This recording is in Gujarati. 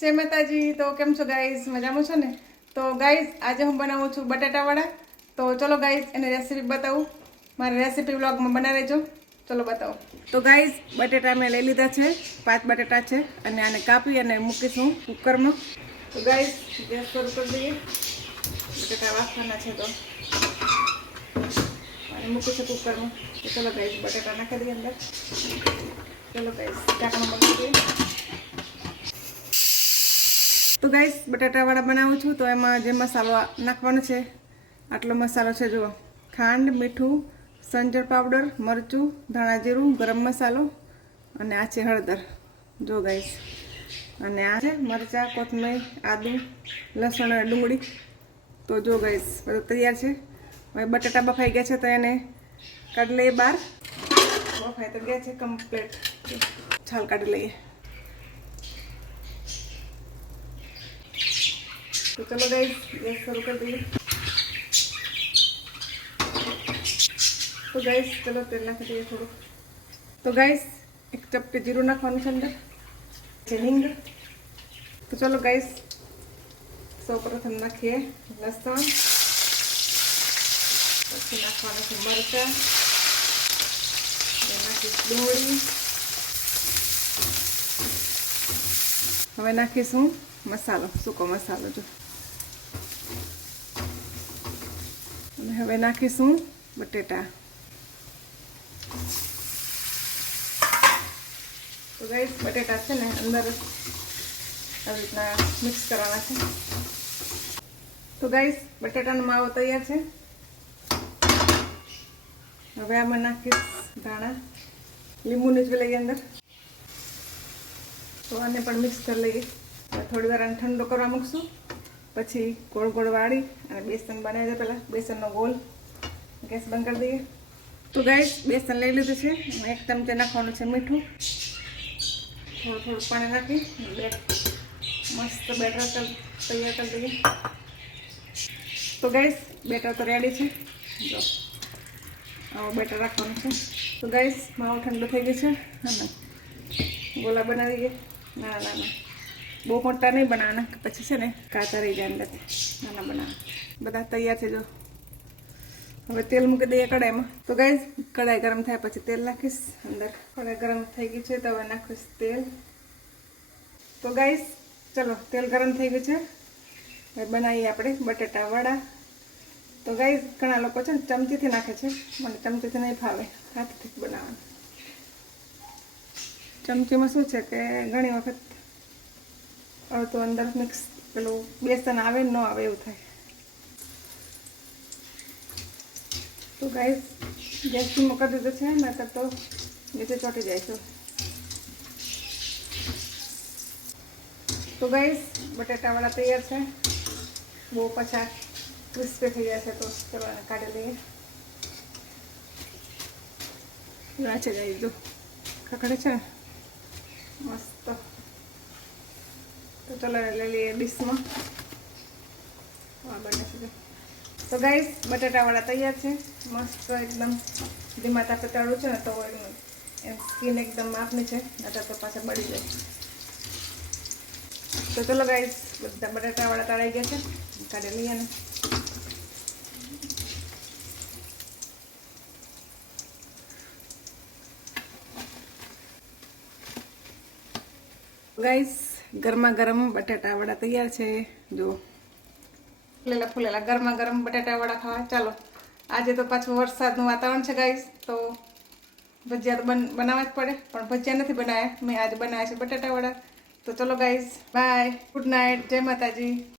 જય માતાજી. તો કેમ છો ગાઈઝ મજામાં છો ને? તો ગાઈઝ આજે હું બનાવું છું બટાટાવાળા. તો ચલો ગાઈઝ એની રેસીપી બતાવું. મારી રેસીપી વ્લોગમાં બનાવી જો ચલો બતાવો. તો ગાઈઝ બટેટા મેં લઈ લીધા છે. પાંચ બટેટા છે. અને આને કાપી અને મૂકીશું કુકરમાં. તો ગાઈઝ ગેસ શરૂ કરી દઈએ. બટેટા વાફવાના છે તો. અને મૂકું છું કુકરમાં. તો ચલો ગાઈઝ બટેટા નાખી દઈએ અંદર. ચલો ગાઈઝ ઢાંકણ મૂકી દઈએ. તો ગાઈસ બટાટાવાળા બનાવું છું. તો એમાં જે મસાલો નાખવાનો છે, આટલો મસાલો છે જુઓ. ખાંડ, મીઠું, સંજર પાવડર, મરચું, ધાણા જીરું, ગરમ મસાલો અને આ છે હળદર. જો ગાઈસ અને આ છે મરચાં, કોથમીર, આદુ, લસણ અને ડુંગળી. તો જો ગાઈસ બધું તૈયાર છે. હવે બટાટા બફાઈ ગયા છે તો એને કાઢી લઈએ બહાર. બફાઈ તો ગયા છે કમ્પ્લીટ છાલ કાઢી લઈએ. તો ચલો ગાઈસ ગેસ શરૂ કરી દઈએ તો ગાઈસ ચલો તેલ નાખી દઈએ થોડું તો ગાઈસ એક ચપટી જીરું નાખવાનું છે અંદર છે હિંગ તો ચલો ગાઈસ સૌ પ્રથમ નાખીએ લસણ પછી નાખવાનું છે મરચાં નાખીશ ડુંગળી હવે નાખીશું મસાલો સૂકો મસાલો જો હવે નાખીશું બટેટા. તો ગાઈસ બટેટા છે ને અંદર આવી રીતના મિક્સ કરવાના છે. તો ગાઈસ બટેટાનો માવો તૈયાર છે. હવે આમાં નાખીશ ધાણા. લીંબુ નીચવી લઈએ અંદર. તો આને પણ મિક્સ કરી લઈએ. થોડી વાર આને ઠંડો કરવા મૂકશું. પછી ગોળ ગોળ વાળી અને બેસન બનાવી દે પહેલાં. બેસનનો ગોલ ગેસ બંધ કરી દઈએ. તો ગાઈશ બેસન લઈ લીધું છે. એક ચમચે નાખવાનું છે મીઠું. થોડું થોડું પાણી નાખી મસ્ત બેટર તૈયાર કરી દઈએ. તો ગાઈશ બેટર તો રેડી છે. જો, આવો બેટર રાખવાનું છે. તો ગાઈશ માવો ઠંડો થઈ ગયો છે. અને ગોલા બનાવી દઈએ નાના નાના. બહુ મોટા નહીં બનાવવાના પછી છે ને કાચા રહી જાય અંદરથી નાના બનાવવા બધા તૈયાર છે જો હવે તેલ મૂકી દઈએ કડાઈમાં તો ગાઈઝ કડાઈ ગરમ થાય પછી તેલ નાખીશ. અંદર કડાઈ ગરમ થઈ ગઈ છે, તો હવે નાખીશ તેલ. તો ગાઈઝ ચલો, તેલ ગરમ થઈ ગયું છે. હવે બનાવીએ આપણે બટેટા વડા તો ગાઈઝ ઘણા લોકો છે ને ચમચીથી નાખે છે. મને ચમચીથી નહીં ફાવે. હાથથી બનાવવાનું. ચમચીમાં શું છે કે ઘણી વખત અડધું અંદર મિક્સ પેલું બેસન આવે ન આવે એવું થાય. તો ગાઈસ ગેસ ધીમો કરી દીધો છે નકર તો નીચે ચોટી જાય તો ગાઈસ બટેટાવાળા તૈયાર છે. બહુ પછા ક્રિસ્પી થઈ જાય છે તો ચલો કાઢી લઈએ. છે ગાઈસ જો ખખડે છે મસ્ત. તો ચલો, લઈ લઈએ તો ગાઈસ બટાટાવાળા તૈયાર છે. મસ્ત એકદમ ધીમા તાપે તળું છે ને, તો સ્કીન એકદમ માપની છે નતા તો પાછા બળી જાય. તો ચલો ગાઈસ બધા બટાટાવાળા તળાઈ ગયા છે. કાઢી લઈએ ને. ગાઈસ ગરમા ગરમ બટાટા વડા તૈયાર છે. જો. ફૂલેલા ફૂલેલા ગરમા ગરમ બટાટા વડા ખાવા. ચાલો, આજે તો પાછું વરસાદનું વાતાવરણ છે ગાઈસ તો ભજીયા તો બન, બનાવવા જ પડે, પણ ભજીયા નથી બનાવ્યા મેં આજે બનાવ્યા છે બટાટા વડા તો ચલો ગાઈસ બાય ગુડ નાઇટ જય માતાજી.